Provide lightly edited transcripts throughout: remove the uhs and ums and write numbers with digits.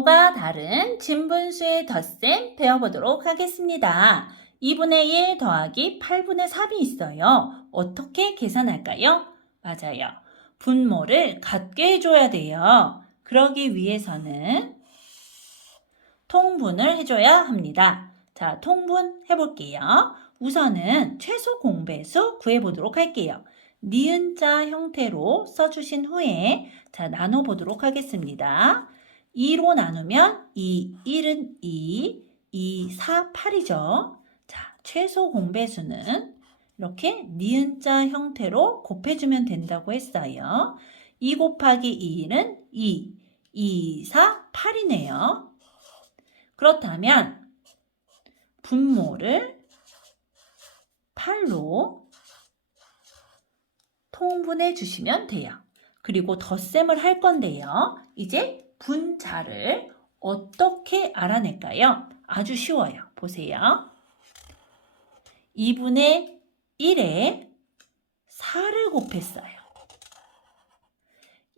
분모가 다른 진분수의 덧셈 배워보도록 하겠습니다. 2분의 1 더하기 8분의 3이 있어요. 어떻게 계산할까요? 맞아요. 분모를 같게 해줘야 돼요. 그러기 위해서는 통분을 해줘야 합니다. 자, 통분 해볼게요. 우선은 최소 공배수 구해보도록 할게요. 니은자 형태로 써주신 후에 자, 나눠보도록 하겠습니다. 2로 나누면 2, 1은 2, 2, 4, 8이죠. 자, 최소 공배수는 이렇게 니은자 형태로 곱해주면 된다고 했어요. 2 곱하기 2는 2, 2, 4, 8이네요. 그렇다면 분모를 8로 통분해 주시면 돼요. 그리고 덧셈을 할 건데요. 이제 분자를 어떻게 알아낼까요? 아주 쉬워요. 보세요. 2분의 1에 4를 곱했어요.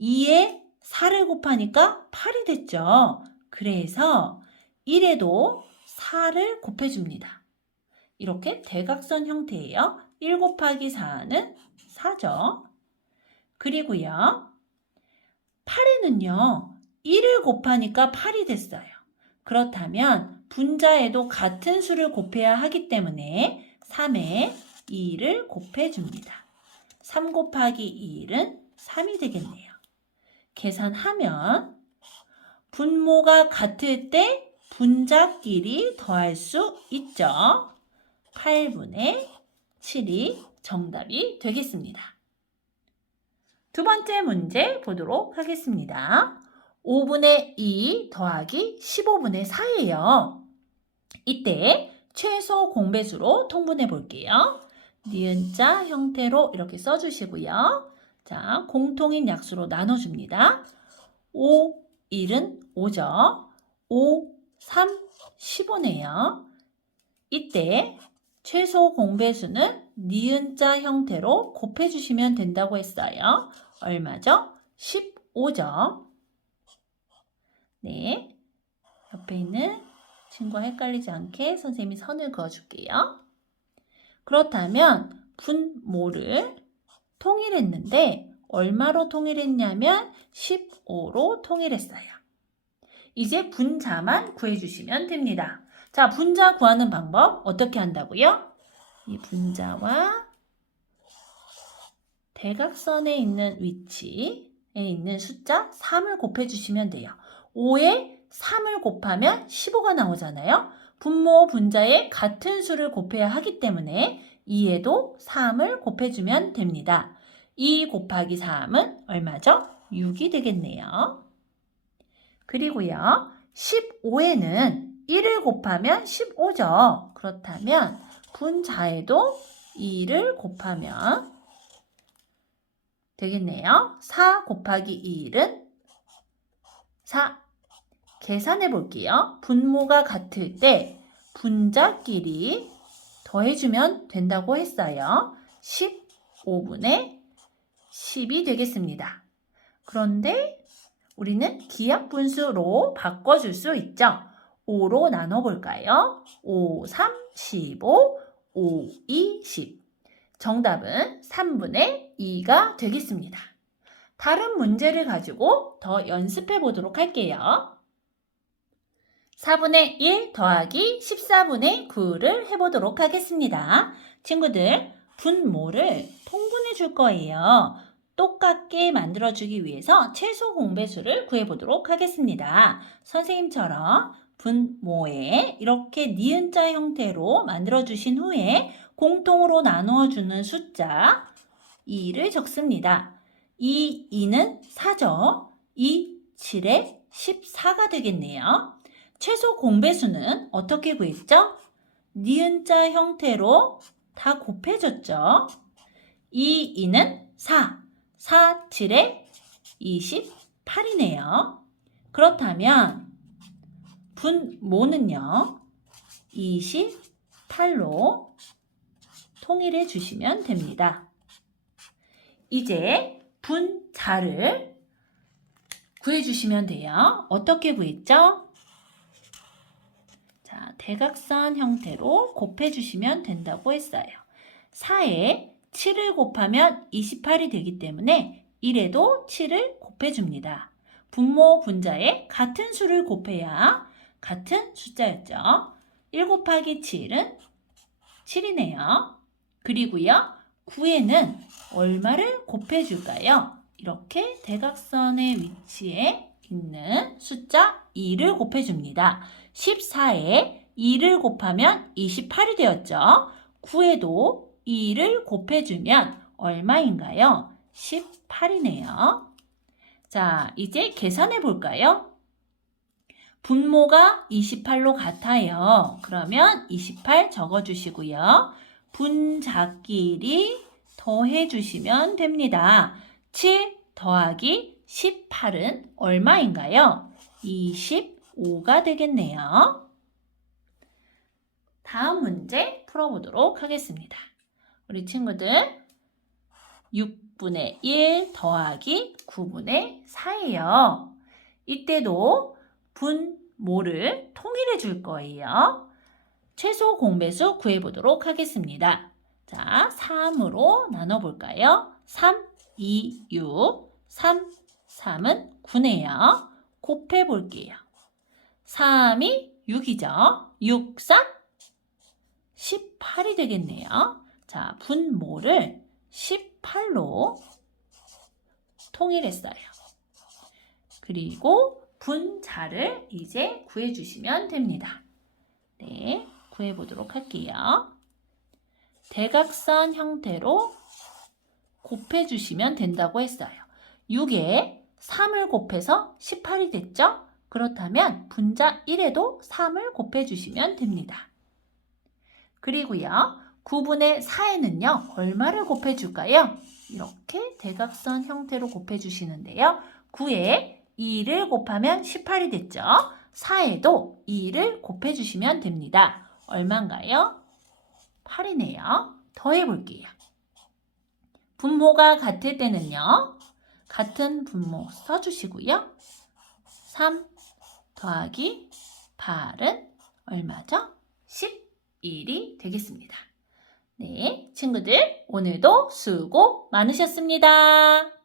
2에 4를 곱하니까 8이 됐죠. 그래서 1에도 4를 곱해줍니다. 이렇게 대각선 형태예요. 1 곱하기 4는 4죠. 그리고요. 8에는요. 1을 곱하니까 8이 됐어요. 그렇다면 분자에도 같은 수를 곱해야 하기 때문에 3에 2를 곱해줍니다. 3 곱하기 1은 3이 되겠네요. 계산하면 분모가 같을 때 분자끼리 더할 수 있죠. 8분의 7이 정답이 되겠습니다. 두 번째 문제 보도록 하겠습니다. 5분의 2 더하기 15분의 4예요. 이때 최소 공배수로 통분해 볼게요. 니은자 형태로 이렇게 써주시고요. 자, 공통인 약수로 나눠줍니다. 5, 1은 5죠. 5, 3, 15네요. 이때 최소 공배수는 니은자 형태로 곱해주시면 된다고 했어요. 얼마죠? 15죠. 네, 옆에 있는 친구와 헷갈리지 않게 선생님이 선을 그어줄게요. 그렇다면 분모를 통일했는데 얼마로 통일했냐면 15로 통일했어요. 이제 분자만 구해주시면 됩니다. 자, 분자 구하는 방법 어떻게 한다고요? 이 분자와 대각선에 있는 위치에 있는 숫자 3을 곱해주시면 돼요. 5에 3을 곱하면 15가 나오잖아요. 분모 분자에 같은 수를 곱해야 하기 때문에 2에도 3을 곱해주면 됩니다. 2 곱하기 3은 얼마죠? 6이 되겠네요. 그리고요. 15에는 1을 곱하면 15죠. 그렇다면 분자에도 2를 곱하면 되겠네요. 4 곱하기 1은 4. 계산해 볼게요. 분모가 같을 때 분자끼리 더해주면 된다고 했어요. 15분의 10이 되겠습니다. 그런데 우리는 기하분수로 바꿔줄 수 있죠. 5로 나눠볼까요? 5, 3, 15, 5, 2, 10. 정답은 3분의 2가 되겠습니다. 다른 문제를 가지고 더 연습해 보도록 할게요. 4분의 1 더하기 14분의 9를 해보도록 하겠습니다. 친구들, 분모를 통분해 줄 거예요. 똑같게 만들어주기 위해서 최소 공배수를 구해보도록 하겠습니다. 선생님처럼 분모에 이렇게 니은자 형태로 만들어주신 후에 공통으로 나누어주는 숫자 2를 적습니다. 2, 2는 4죠. 2, 7에 14가 되겠네요. 최소 공배수는 어떻게 구했죠? 니은자 형태로 다 곱해줬죠. 2, 2는 4, 4, 7에 28이네요. 그렇다면 분모는요. 28로 통일해 주시면 됩니다. 이제 분자를 구해주시면 돼요. 어떻게 구했죠? 자, 대각선 형태로 곱해주시면 된다고 했어요. 4에 7을 곱하면 28이 되기 때문에 1에도 7을 곱해줍니다. 분모, 분자에 같은 수를 곱해야 같은 숫자였죠. 1 곱하기 7은 7이네요. 그리고요, 9에는 얼마를 곱해줄까요? 이렇게 대각선의 위치에 있는 숫자 2를 곱해줍니다. 14에 2를 곱하면 28이 되었죠. 9에도 2를 곱해주면 얼마인가요? 18이네요. 자, 이제 계산해 볼까요? 분모가 28로 같아요. 그러면 28 적어주시고요. 분자끼리 더해주시면 됩니다. 7 더하기 18은 얼마인가요? 25가 되겠네요. 다음 문제 풀어보도록 하겠습니다. 우리 친구들 6분의 1 더하기 9분의 4예요. 이때도 분모를 통일해 줄 거예요. 최소 공배수 구해보도록 하겠습니다. 자, 3으로 나눠볼까요? 3, 2, 6, 3, 3은 9네요. 곱해볼게요. 3이 6이죠. 6, 3, 18이 되겠네요. 자, 분모를 18로 통일했어요. 그리고 분자를 이제 구해주시면 됩니다. 네, 구해보도록 할게요. 대각선 형태로 곱해주시면 된다고 했어요. 6에 3을 곱해서 18이 됐죠? 그렇다면 분자 1에도 3을 곱해주시면 됩니다. 그리고요, 9분의 4에는요, 얼마를 곱해줄까요? 이렇게 대각선 형태로 곱해주시는데요. 9에 2를 곱하면 18이 됐죠? 4에도 2를 곱해주시면 됩니다. 얼마인가요? 8이네요. 더해볼게요. 분모가 같을 때는요, 같은 분모 써주시고요. 3 더하기 8은 얼마죠? 11이 되겠습니다. 네, 친구들 오늘도 수고 많으셨습니다.